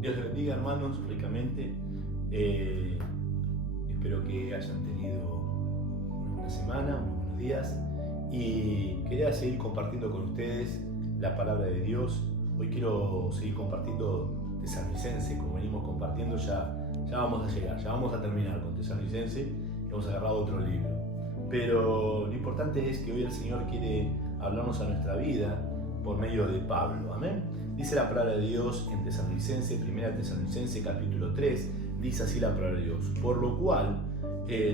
Dios les bendiga, hermanos, ricamente. Espero que hayan tenido una buena semana, unos buenos días. Y quería seguir compartiendo con ustedes la palabra de Dios. Hoy quiero seguir compartiendo Tesalonicense, como venimos compartiendo. Ya vamos a llegar, ya vamos a terminar con Tesalonicense. Hemos agarrado otro libro. Pero lo importante es que hoy el Señor quiere hablarnos a nuestra vida por medio de Pablo. Amén. Dice la palabra de Dios en Tesalonicense, 1 Tesalonicense capítulo 3, dice así la palabra de Dios: por lo cual,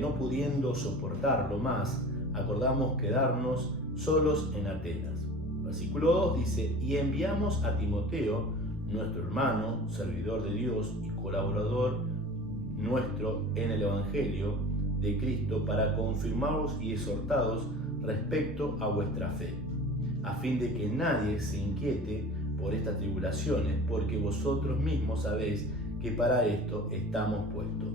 no pudiendo soportarlo más, acordamos quedarnos solos en Atenas. Versículo 2 dice: y enviamos a Timoteo, nuestro hermano, servidor de Dios y colaborador nuestro en el Evangelio de Cristo, para confirmaros y exhortaros respecto a vuestra fe, a fin de que nadie se inquiete por estas tribulaciones, porque vosotros mismos sabéis que para esto estamos puestos,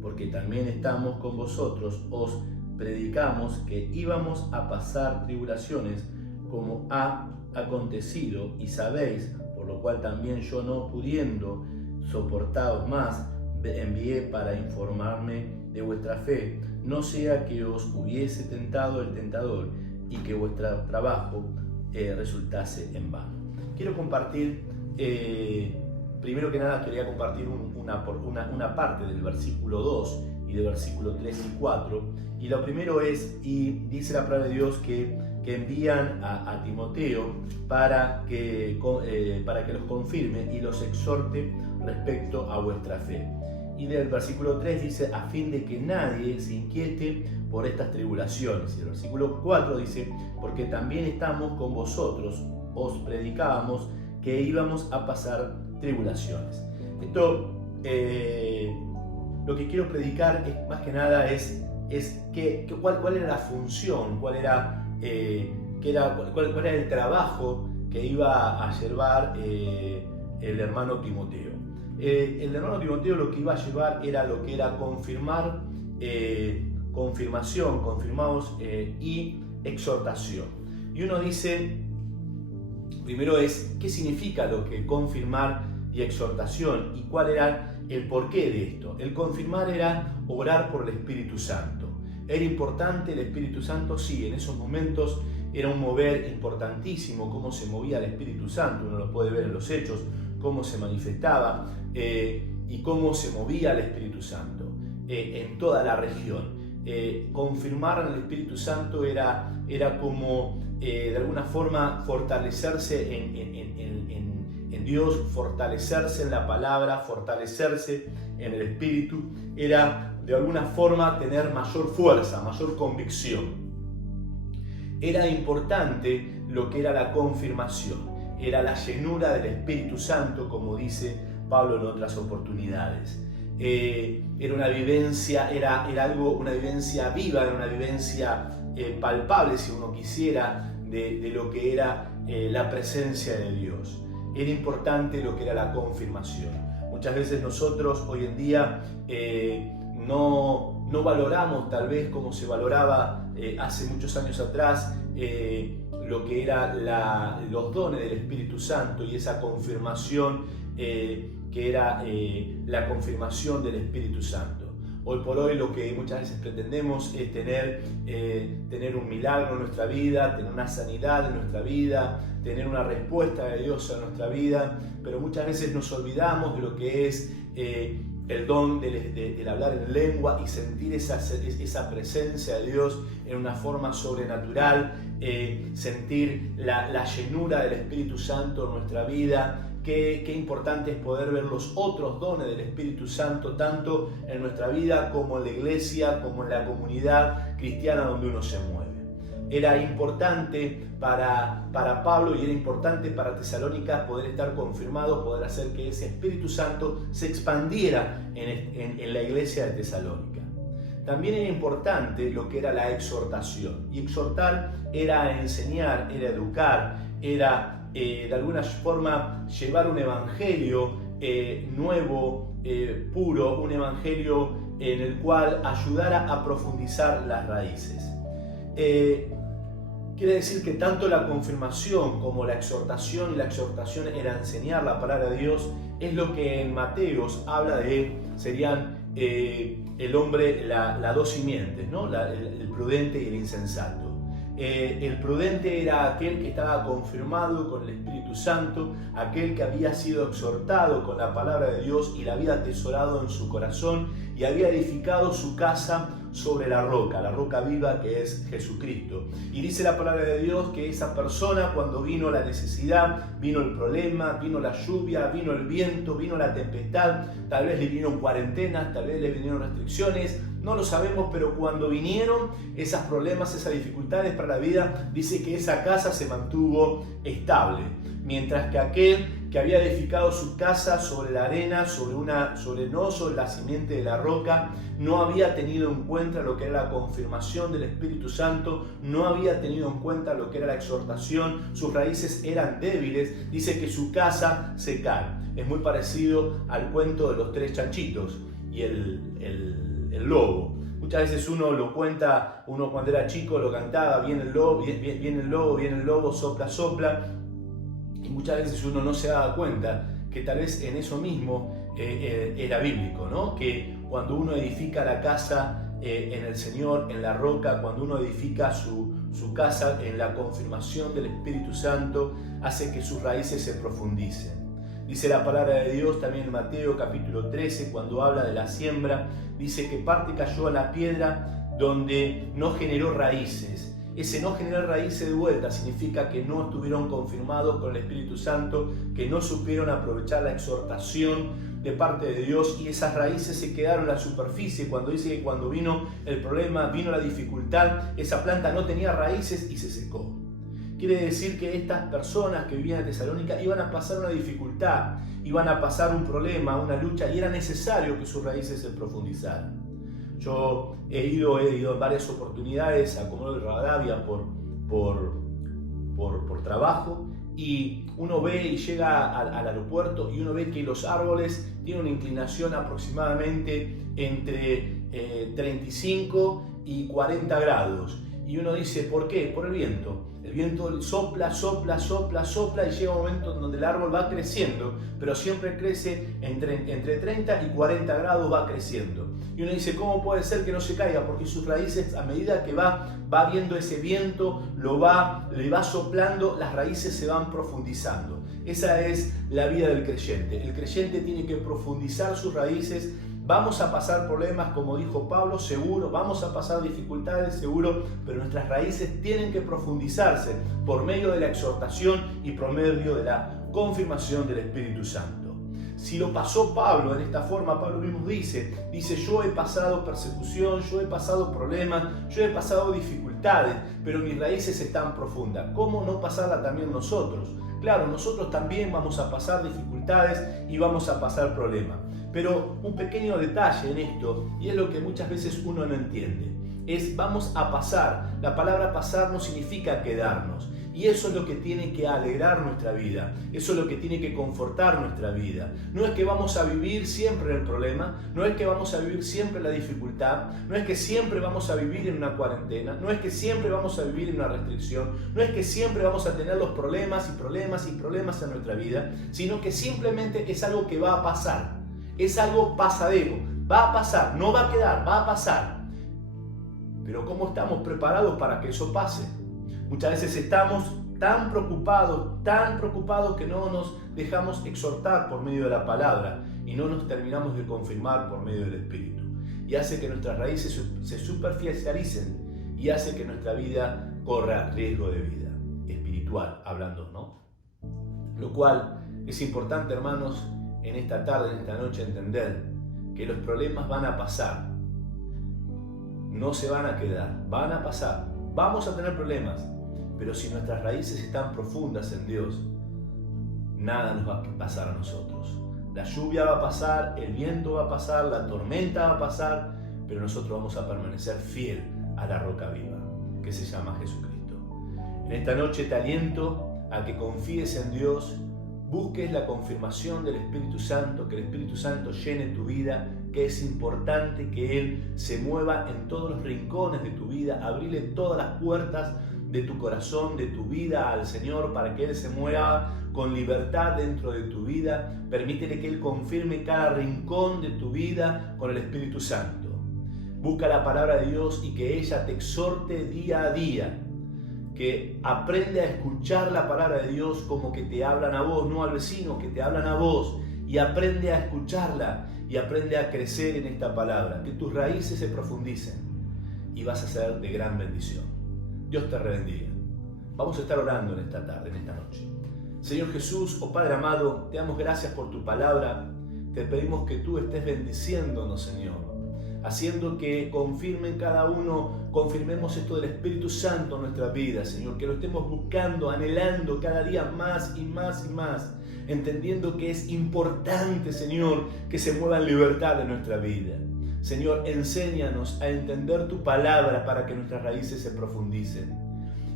porque también estamos con vosotros, os predicamos que íbamos a pasar tribulaciones, como ha acontecido, y sabéis, por lo cual también yo, no pudiendo soportaros más, envié para informarme de vuestra fe, no sea que os hubiese tentado el tentador y que vuestro trabajo resultase en vano. Quiero compartir, primero que nada quería compartir una parte del versículo 2 y del versículo 3 y 4. Y lo primero es, y dice la palabra de Dios que envían a Timoteo para que los confirme y los exhorte respecto a vuestra fe. Y del versículo 3 dice: a fin de que nadie se inquiete por estas tribulaciones. Y el versículo 4 dice: porque también estamos con vosotros, os predicábamos que íbamos a pasar tribulaciones. Esto, lo que quiero predicar es, más que nada, cuál era la función, cuál era el trabajo que iba a llevar el hermano Timoteo. El hermano Timoteo lo que iba a llevar era lo que era confirmados y exhortación. Y uno dice, primero es, ¿qué significa lo que confirmar y exhortación? ¿Y cuál era el porqué de esto? El confirmar era orar por el Espíritu Santo. ¿Era importante el Espíritu Santo? Sí, en esos momentos era un mover importantísimo, cómo se movía el Espíritu Santo. Uno lo puede ver en los Hechos, cómo se manifestaba y cómo se movía el Espíritu Santo en toda la región. Confirmar en el Espíritu Santo era como de alguna forma fortalecerse en Dios, fortalecerse en la palabra, fortalecerse en el Espíritu. Era de alguna forma tener mayor fuerza, mayor convicción. Era importante lo que era la confirmación. Era la llenura del Espíritu Santo, como dice Pablo en otras oportunidades. Era una vivencia, una vivencia viva, era una vivencia palpable, si uno quisiera, de lo que era la presencia de Dios. Era importante lo que era la confirmación. Muchas veces nosotros hoy en día no valoramos, tal vez como se valoraba hace muchos años atrás, lo que eran los dones del Espíritu Santo y esa confirmación que era la confirmación del Espíritu Santo. Hoy por hoy lo que muchas veces pretendemos es tener un milagro en nuestra vida, tener una sanidad en nuestra vida, tener una respuesta de Dios en nuestra vida, pero muchas veces nos olvidamos de lo que es el don del hablar en lengua y sentir esa presencia de Dios en una forma sobrenatural, sentir la llenura del Espíritu Santo en nuestra vida. Qué importante es poder ver los otros dones del Espíritu Santo, tanto en nuestra vida como en la iglesia, como en la comunidad cristiana donde uno se mueve. Era importante para Pablo y era importante para Tesalónica poder estar confirmado, poder hacer que ese Espíritu Santo se expandiera en la iglesia de Tesalónica. También era importante lo que era la exhortación. Y exhortar era enseñar, era educar, era de alguna forma llevar un evangelio nuevo, puro, un evangelio en el cual ayudara a profundizar las raíces. Quiere decir que tanto la confirmación como la exhortación, y la exhortación era enseñar la palabra de Dios, es lo que en Mateos habla de, serían el hombre, las dos simientes, ¿no? El prudente y el insensato. El prudente era aquel que estaba confirmado con el Espíritu Santo, aquel que había sido exhortado con la palabra de Dios y la había atesorado en su corazón y había edificado su casa sobre la roca viva que es Jesucristo. Y dice la palabra de Dios que esa persona, cuando vino la necesidad, vino el problema, vino la lluvia, vino el viento, vino la tempestad, tal vez le vinieron cuarentenas, tal vez le vinieron restricciones, no lo sabemos, pero cuando vinieron esos problemas, esas dificultades para la vida, dice que esa casa se mantuvo estable, mientras que aquel que había edificado su casa sobre la arena, no sobre la simiente de la roca, no había tenido en cuenta lo que era la confirmación del Espíritu Santo, no había tenido en cuenta lo que era la exhortación, sus raíces eran débiles, dice que su casa se cae. Es muy parecido al cuento de los tres chanchitos y el lobo. Muchas veces uno lo cuenta, uno cuando era chico lo cantaba, viene el lobo, sopla, sopla, y muchas veces uno no se daba cuenta que tal vez en eso mismo era bíblico, ¿no? Que cuando uno edifica la casa en el Señor, en la roca, cuando uno edifica su casa en la confirmación del Espíritu Santo, hace que sus raíces se profundicen. Dice la palabra de Dios también en Mateo capítulo 13, cuando habla de la siembra, dice que parte cayó a la piedra donde no generó raíces. Ese no generar raíces de vuelta significa que no estuvieron confirmados con el Espíritu Santo, que no supieron aprovechar la exhortación de parte de Dios y esas raíces se quedaron en la superficie. Cuando dice que cuando vino el problema, vino la dificultad, esa planta no tenía raíces y se secó. Quiere decir que estas personas que vivían en Tesalónica iban a pasar una dificultad, iban a pasar un problema, una lucha, y era necesario que sus raíces se profundizaran. Yo he ido en varias oportunidades a Comodoro de Rivadavia por trabajo, y uno ve y llega al aeropuerto y uno ve que los árboles tienen una inclinación aproximadamente entre 35 y 40 grados. Y uno dice, ¿por qué? Por el viento. El viento sopla, sopla, sopla, sopla y llega un momento en donde el árbol va creciendo, pero siempre crece entre 30 y 40 grados, va creciendo. Y uno dice, ¿cómo puede ser que no se caiga? Porque sus raíces, a medida que va viendo ese viento, le va soplando, las raíces se van profundizando. Esa es la vida del creyente. El creyente tiene que profundizar sus raíces. Vamos a pasar problemas, como dijo Pablo, seguro, vamos a pasar dificultades, seguro, pero nuestras raíces tienen que profundizarse por medio de la exhortación y por medio de la confirmación del Espíritu Santo. Si lo pasó Pablo en esta forma, Pablo mismo dice, yo he pasado persecución, yo he pasado problemas, yo he pasado dificultades, pero mis raíces están profundas. ¿Cómo no pasarla también nosotros? Claro, nosotros también vamos a pasar dificultades y vamos a pasar problemas. Pero un pequeño detalle en esto, y es lo que muchas veces uno no entiende, es vamos a pasar. La palabra pasar no significa quedarnos. Y eso es lo que tiene que alegrar nuestra vida, eso es lo que tiene que confortar nuestra vida. No es que vamos a vivir siempre en el problema, no es que vamos a vivir siempre en la dificultad, no es que siempre vamos a vivir en una cuarentena, no es que siempre vamos a vivir en una restricción, no es que siempre vamos a tener los problemas y problemas y problemas en nuestra vida, sino que simplemente es algo que va a pasar, es algo pasadero, va a pasar, no va a quedar, va a pasar. Pero ¿cómo estamos preparados para que eso pase? Muchas veces estamos tan preocupados que no nos dejamos exhortar por medio de la palabra y no nos terminamos de confirmar por medio del Espíritu. Y hace que nuestras raíces se superficialicen y hace que nuestra vida corra riesgo de vida, espiritual hablando, ¿no? Lo cual es importante, hermanos, en esta tarde, en esta noche, entender que los problemas van a pasar, no se van a quedar, van a pasar. Vamos a tener problemas, pero si nuestras raíces están profundas en Dios, nada nos va a pasar a nosotros. La lluvia va a pasar, el viento va a pasar, la tormenta va a pasar, pero nosotros vamos a permanecer fiel a la roca viva, que se llama Jesucristo. En esta noche te aliento a que confíes en Dios, busques la confirmación del Espíritu Santo, que el Espíritu Santo llene tu vida, que es importante que Él se mueva en todos los rincones de tu vida, abrirle todas las puertas de tu corazón, de tu vida al Señor para que Él se mueva con libertad dentro de tu vida. Permítele que Él confirme cada rincón de tu vida con el Espíritu Santo. Busca la palabra de Dios y que ella te exhorte día a día. Que aprende a escuchar la palabra de Dios como que te hablan a vos, no al vecino, que te hablan a vos. Y aprende a escucharla y aprende a crecer en esta palabra. Que tus raíces se profundicen y vas a ser de gran bendición. Dios te bendiga. Vamos a estar orando en esta tarde, en esta noche. Señor Jesús, oh Padre amado, te damos gracias por tu palabra. Te pedimos que tú estés bendiciéndonos, Señor, haciendo que confirmen cada uno, confirmemos esto del Espíritu Santo en nuestra vida, Señor, que lo estemos buscando, anhelando cada día más y más y más, entendiendo que es importante, Señor, que se mueva en libertad en nuestra vida. Señor, enséñanos a entender tu palabra para que nuestras raíces se profundicen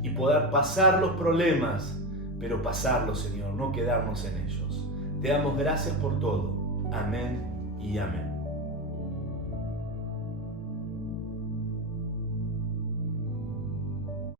y poder pasar los problemas, pero pasarlos, Señor, no quedarnos en ellos. Te damos gracias por todo. Amén y amén.